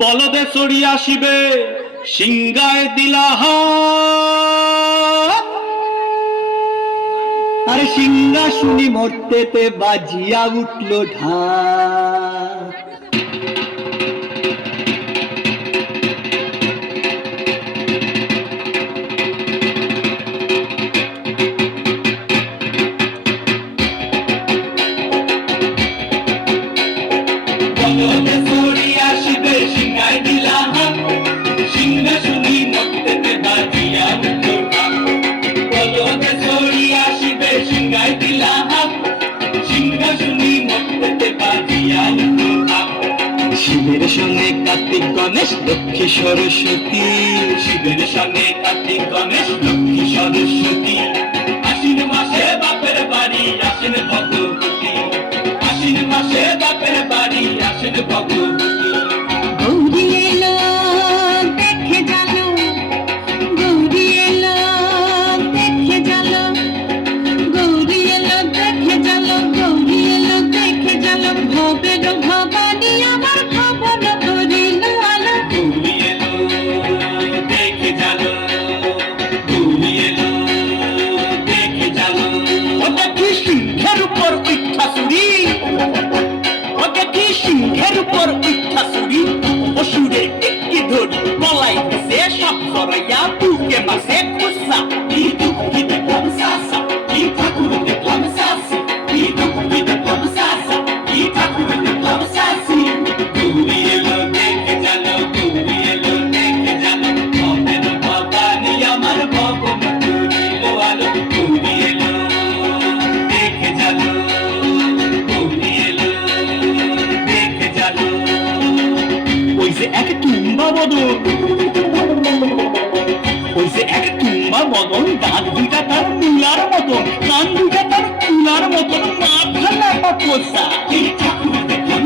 বলদে চড়ি আসিবে সিংগায় দিলা আরে সিংহা শুনি মরতেতে বাজিয়া উঠল ঢাক। বলদে চড়ি আসিবে সিংগায় দিলা সিংহা শুনি মরতেতে বাজিয়া উঠল ঢাক। বলদে চড়ি আসিবে সিংগায় দিলা সিংহা শুনি মরতেতে বাজিয়া উঠল ঢাক। শিবের সঙ্গে কার্তিক গণেশ লক্ষ্মী সরস্বতী, শিবের সঙ্গে কার্তিক গণেশ লক্ষ্মী সরস্বতী, আশ্বিন মাসে বাপের বাড়ি আসেন ভগবতী, আশ্বিন মাসে বাপের বাড়ি আসেন ভগবতী। গৌরী এলো দেখে জানো, গৌরী এলো দেখে জানো, গৌরী এলো দেখে জানো, গৌরী এলো দেখে জানো, ভবের ভবানী আমার ভবন করিল আলো। গৌরী এলো দেখে জানো, গৌরী এলো দেখে জানো। ওটা কি সিংহের উপর উঠা চুরি, ওটা কি সিংহের উপর উঠা চুরি, অসুরে টিকি ধরি গলাই দিছে সব সরাইয়া বুকে মাসে খুসা। কি দুঃখী দেখলাম সাসা, কি ঠাকুর দেখলাম সাসি, কি দুঃখী দেখলাম সাসা, কি ঠাকুর দেখলাম সাসি। গৌরী এলো দেখে জানো, গৌরী এলো দেখে জানো, ভবের ভবানী আমার ভবন করিল আলো। গৌরী এলো দেখে জানো, গৌরী এলো দেখে জানো। ওই যে এক তুম্বা বদন, ওই যে এক তুম্বা বদন, দাঁত দুইটা তার মূলার মতন, কান দুইটা তার তুলার মতন, মাথা লাপা কোসা। কি ঠাকুর দেখলাম